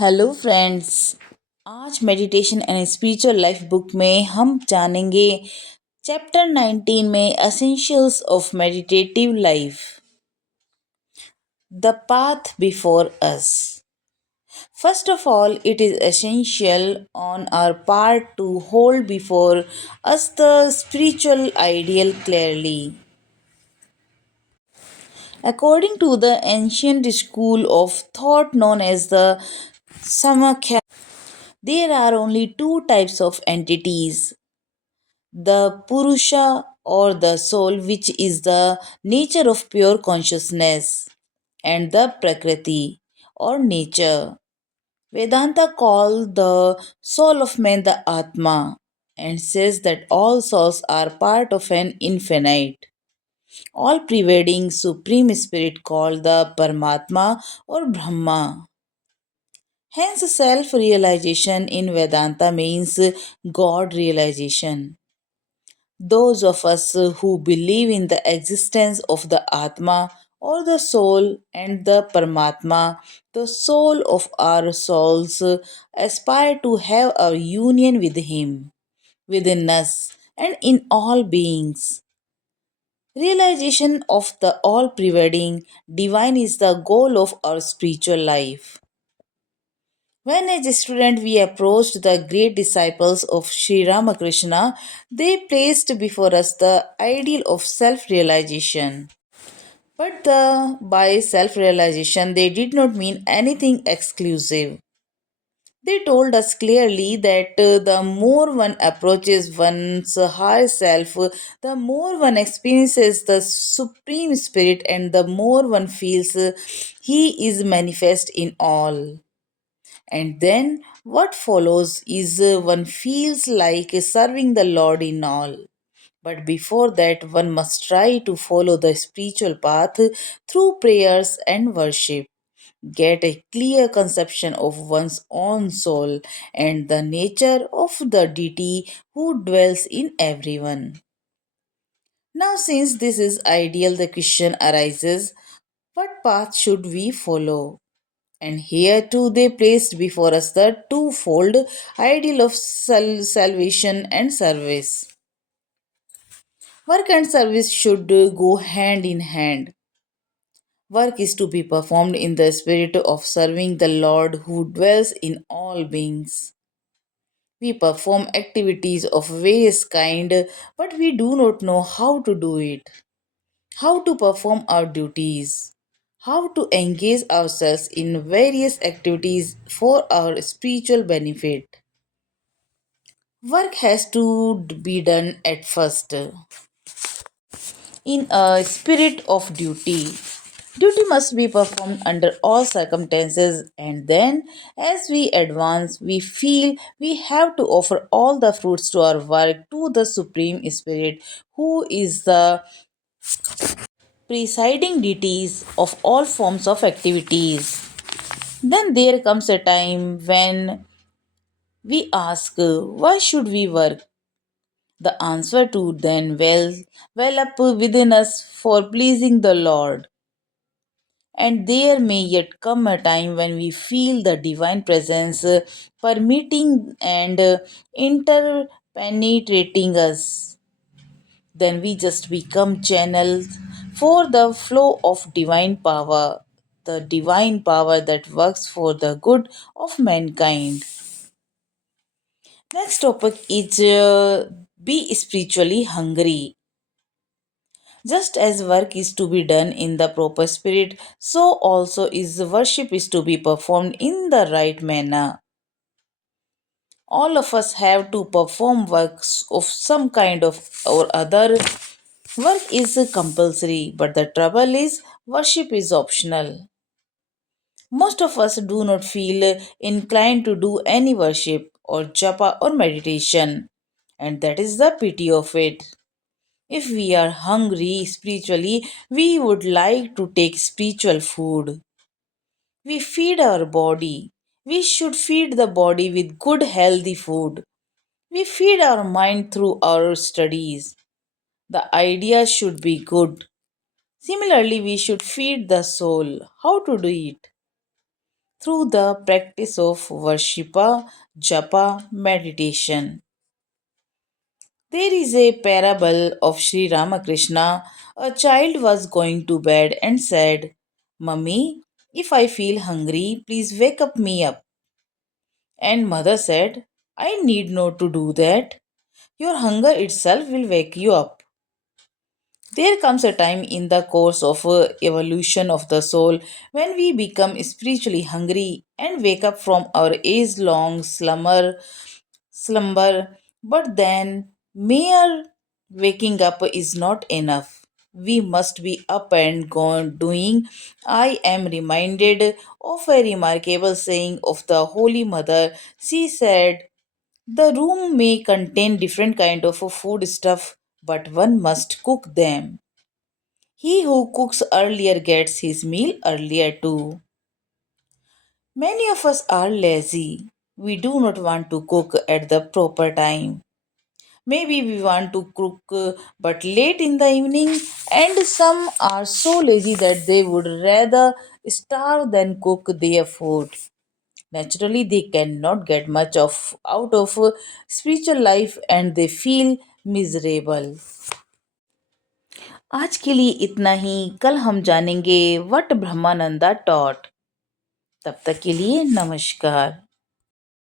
Hello friends. आज meditation and spiritual life book में हम जानेंगे चैप्टर 19 में essentials of meditative life, the path before us. First of all, it is essential on our part to hold before us the spiritual ideal clearly. According to the ancient school of thought known as the Samakya, there are only two types of entities: the Purusha or the soul, which is the nature of pure consciousness, and the Prakriti or nature. Vedanta calls the soul of man the Atma and says that all souls are part of an infinite, all pervading supreme spirit called the Paramatma or Brahma. Hence, self realization in Vedanta means God realization. Those of us who believe in the existence of the Atma or the soul and the Paramatma, the soul of our souls, aspire to have a union with Him within us and in all beings. Realization of the all pervading divine is the goal of our spiritual life. When as a student we approached the great disciples of Sri Ramakrishna, they placed before us the ideal of self-realization. But by self-realization they did not mean anything exclusive. They told us clearly that the more one approaches one's higher self, the more one experiences the Supreme Spirit and the more one feels He is manifest in all. And then what follows is one feels like serving the Lord in all. But before that, one must try to follow the spiritual path through prayers and worship. Get a clear conception of one's own soul and the nature of the deity who dwells in everyone. Now, since this is ideal, the question arises: what path should we follow? And here too they placed before us the twofold ideal of salvation and service. Work and service should go hand in hand. Work is to be performed in the spirit of serving the Lord who dwells in all beings. We perform activities of various kind, but we do not know how to do it, how to perform our duties, how to engage ourselves in various activities for our spiritual benefit. Work has to be done at first in a spirit of duty. Duty must be performed under all circumstances, and then, as we advance, we feel we have to offer all the fruits to our work to the Supreme Spirit, who is the presiding deities of all forms of activities. Then there comes a time when we ask, why should we work? The answer to then well up within us for pleasing the Lord. And there may yet come a time when we feel the divine presence permitting and interpenetrating us. Then we just become channels for the flow of divine power, the divine power that works for the good of mankind. Next topic is be spiritually hungry. Just as work is to be done in the proper spirit, so also is worship is to be performed in the right manner. All of us have to perform works of some kind of or other. Work is compulsory, but the trouble is worship is optional. Most of us do not feel inclined to do any worship or japa or meditation, and that is the pity of it. If we are hungry spiritually, we would like to take spiritual food. We feed our body. We should feed the body with good, healthy food. We feed our mind through our studies. The idea should be good. Similarly, we should feed the soul. How to do it? through the practice of Varshipa, Japa, meditation. There is a parable of Sri Ramakrishna. A child was going to bed and said, Mummy, if I feel hungry, please wake up me up. And mother said, I need not to do that. Your hunger itself will wake you up. There comes a time in the course of evolution of the soul when we become spiritually hungry and wake up from our age long slumber. But then, mere waking up is not enough. We must be up and gone doing. I am reminded of a remarkable saying of the Holy Mother. She said, the room may contain different kind of food stuff, but one must cook them. He who cooks earlier gets his meal earlier too. Many of us are lazy. We do not want to cook at the proper time. Maybe we want to cook but late in the evening, and some are so lazy that they would rather starve than cook their food. Naturally, they cannot get much of out of spiritual life and they feel miserable. आज के लिए इतना ही. कल हम जानेंगे what Brahmananda taught. तब तक के लिए नमस्कार.